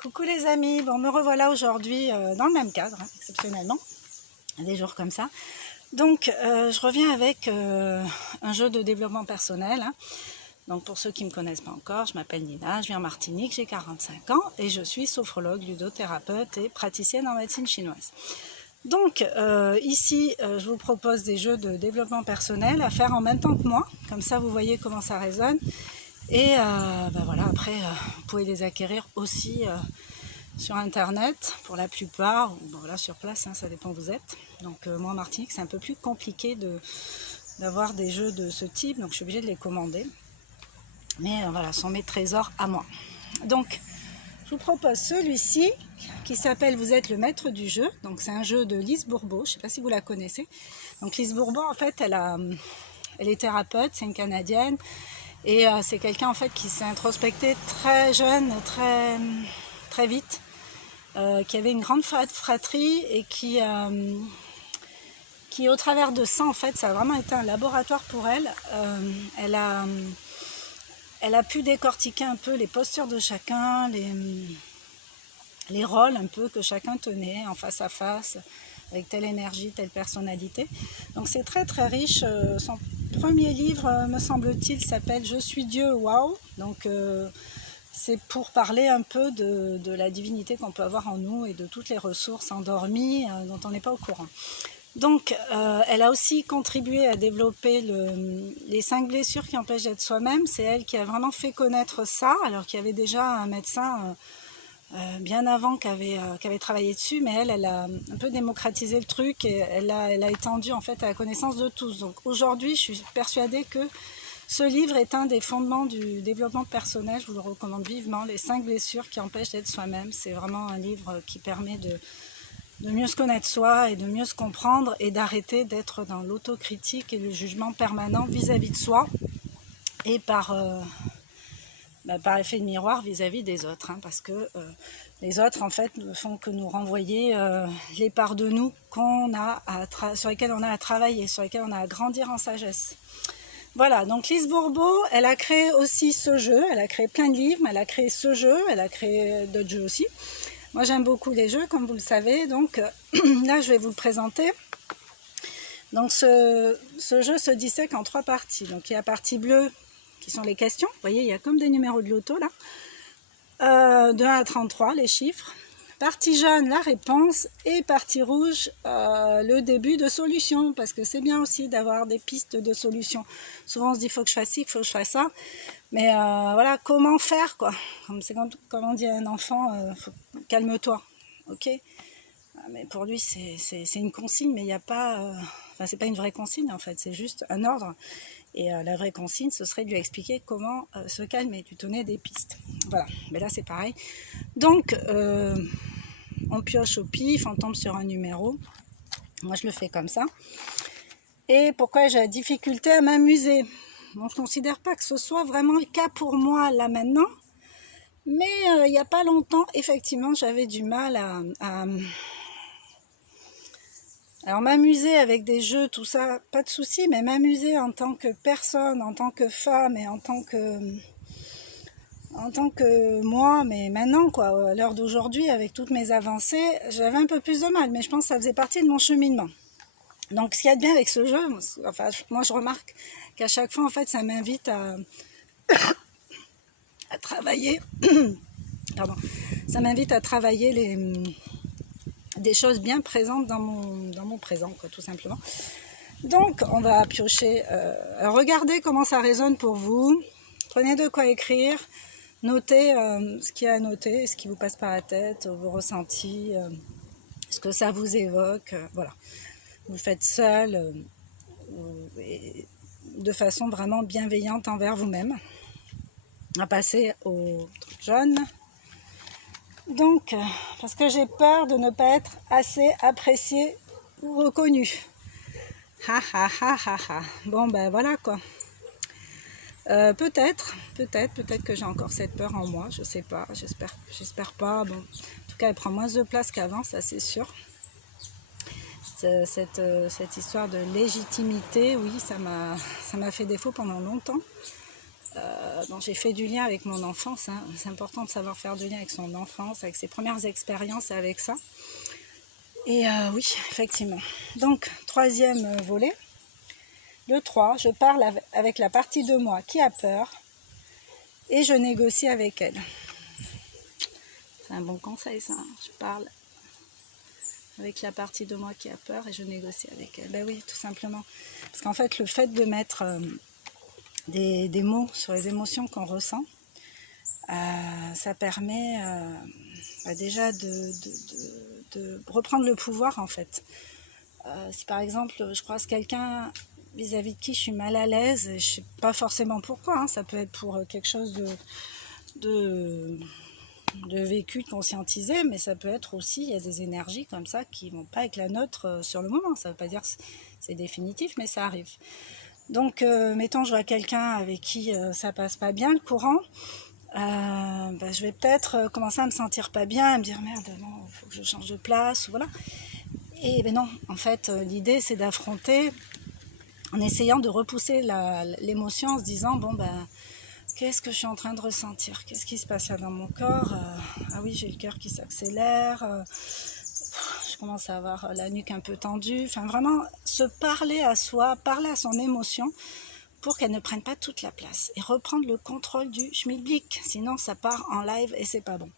Coucou les amis, bon me revoilà aujourd'hui dans le même cadre, exceptionnellement, des jours comme ça. Donc je reviens avec un jeu de développement personnel. Donc pour ceux qui ne me connaissent pas encore, je m'appelle Nina, je viens en Martinique, j'ai 45 ans et je suis sophrologue, ludothérapeute et praticienne en médecine chinoise. Donc ici, je vous propose des jeux de développement personnel à faire en même temps que moi, comme ça vous voyez comment ça résonne. Et voilà, après, vous pouvez les acquérir aussi sur internet pour la plupart, ou voilà, sur place, ça dépend où vous êtes. Donc moi en Martinique, c'est un peu plus compliqué d'avoir des jeux de ce type, donc je suis obligée de les commander. Mais voilà, ce sont mes trésors à moi. Donc, je vous propose celui-ci qui s'appelle Vous êtes le maître du jeu. Donc c'est un jeu de Lise Bourbeau, je ne sais pas si vous la connaissez. Donc Lise Bourbeau, en fait, elle est thérapeute, c'est une Canadienne. Et c'est quelqu'un en fait qui s'est introspecté très jeune, très vite, qui avait une grande fratrie et qui au travers de ça en fait, ça a vraiment été un laboratoire pour elle. Elle a pu décortiquer un peu les postures de chacun, les rôles un peu que chacun tenait en face à face, avec telle énergie, telle personnalité. Donc c'est très très riche. Son premier livre, me semble-t-il, s'appelle « Je suis Dieu, waouh ». Donc c'est pour parler un peu de la divinité qu'on peut avoir en nous et de toutes les ressources endormies dont on n'est pas au courant. Donc elle a aussi contribué à développer les 5 blessures qui empêchent d'être soi-même. C'est elle qui a vraiment fait connaître ça, alors qu'il y avait déjà un médecin bien avant qui avait travaillé dessus, mais elle a un peu démocratisé le truc et elle a étendu en fait à la connaissance de tous. Donc aujourd'hui, je suis persuadée que ce livre est un des fondements du développement personnel. Je vous le recommande vivement, les 5 blessures qui empêchent d'être soi-même. C'est vraiment un livre qui permet de mieux se connaître soi et de mieux se comprendre et d'arrêter d'être dans l'autocritique et le jugement permanent vis-à-vis de soi et par effet de miroir vis-à-vis des autres, parce que les autres en fait ne font que nous renvoyer les parts de nous sur lesquelles on a à travailler, sur lesquelles on a à grandir en sagesse. Voilà, donc Lise Bourbeau, elle a créé aussi ce jeu, elle a créé plein de livres, mais elle a créé ce jeu, elle a créé d'autres jeux aussi. Moi j'aime beaucoup les jeux, comme vous le savez, donc là je vais vous le présenter. Donc ce jeu se dissèque en 3 parties. Donc il y a la partie bleue, qui sont les questions. Vous voyez, il y a comme des numéros de loto là. De 1 à 33, les chiffres. Partie jaune, la réponse. Et partie rouge, le début de solution. Parce que c'est bien aussi d'avoir des pistes de solution. Souvent on se dit, il faut que je fasse ci, il faut que je fasse ça. Mais voilà, comment faire quoi. C'est comme on dit à un enfant, calme-toi. Ok. Mais pour lui, c'est une consigne, mais il n'y a pas... Enfin, c'est pas une vraie consigne en fait, c'est juste un ordre. Et la vraie consigne, ce serait de lui expliquer comment se calmer, lui donner des pistes. Voilà, mais là c'est pareil. Donc, on pioche au pif, on tombe sur un numéro. Moi je le fais comme ça. Et pourquoi j'ai la difficulté à m'amuser? Bon, je ne considère pas que ce soit vraiment le cas pour moi là maintenant. Mais il n'y a pas longtemps, effectivement, j'avais du mal alors m'amuser avec des jeux, tout ça, pas de souci, mais m'amuser en tant que personne, en tant que femme et en tant que moi, mais maintenant quoi, à l'heure d'aujourd'hui, avec toutes mes avancées, j'avais un peu plus de mal, mais je pense que ça faisait partie de mon cheminement. Donc ce qu'il y a de bien avec ce jeu, enfin moi je remarque qu'à chaque fois en fait ça m'invite à travailler, pardon, ça m'invite à travailler des choses bien présentes dans mon présent, quoi, tout simplement. Donc, on va piocher. Regardez comment ça résonne pour vous. Prenez de quoi écrire. Notez ce qu'il y a à noter, ce qui vous passe par la tête, vos ressentis, ce que ça vous évoque. Voilà. Vous le faites seul, de façon vraiment bienveillante envers vous-même. On va passer au truc jaune. Donc, parce que j'ai peur de ne pas être assez appréciée ou reconnue. Ha ha ha ha ha. Bon ben voilà quoi. Peut-être que j'ai encore cette peur en moi, je sais pas, j'espère pas. Bon, en tout cas elle prend moins de place qu'avant, ça c'est sûr. Cette histoire de légitimité, oui, ça m'a fait défaut pendant longtemps. Bon, j'ai fait du lien avec mon enfance, hein. C'est important de savoir faire du lien avec son enfance, avec ses premières expériences avec ça. Et oui, effectivement. Donc, troisième volet. Le 3, je parle avec la partie de moi qui a peur et je négocie avec elle. C'est un bon conseil, ça. Je parle avec la partie de moi qui a peur et je négocie avec elle. Ben oui, tout simplement. Parce qu'en fait, le fait de mettre des mots sur les émotions qu'on ressent, ça permet déjà de reprendre le pouvoir, en fait. Si par exemple, je croise quelqu'un vis-à-vis de qui je suis mal à l'aise, je ne sais pas forcément pourquoi, hein, ça peut être pour quelque chose de vécu, de conscientisé, mais ça peut être aussi, il y a des énergies comme ça qui ne vont pas avec la nôtre sur le moment. Ça ne veut pas dire que c'est définitif, mais ça arrive. Donc, mettons, je vois quelqu'un avec qui ça passe pas bien, le courant, je vais peut-être commencer à me sentir pas bien, à me dire merde, non, il faut que je change de place, ou voilà. Et ben non, en fait, l'idée c'est d'affronter en essayant de repousser l'émotion en se disant bon ben qu'est-ce que je suis en train de ressentir, qu'est-ce qui se passe là dans mon corps, ah oui, j'ai le cœur qui s'accélère, je commence à avoir la nuque un peu tendue, enfin vraiment se parler à soi, parler à son émotion pour qu'elle ne prenne pas toute la place et reprendre le contrôle du schmilblick, sinon ça part en live et c'est pas bon.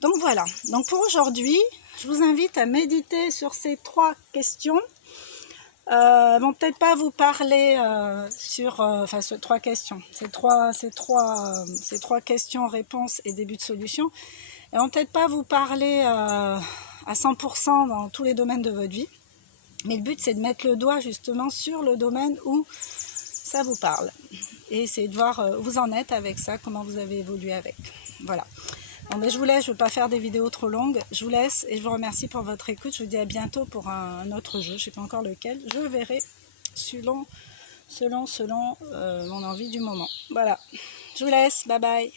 Donc voilà, donc pour aujourd'hui, je vous invite à méditer sur ces 3 questions. Vont peut-être pas vous parler sur ces 3 questions, ces trois questions, réponses et début de solution. Elles vont peut-être pas vous parler à 100% dans tous les domaines de votre vie, mais le but c'est de mettre le doigt justement sur le domaine où ça vous parle et essayer de voir où vous en êtes avec ça, comment vous avez évolué avec. Voilà. Bon, mais je vous laisse, je ne veux pas faire des vidéos trop longues, je vous laisse et je vous remercie pour votre écoute. Je vous dis à bientôt pour un autre jeu, je ne sais pas encore lequel, je verrai selon mon envie du moment. Voilà, je vous laisse, bye bye.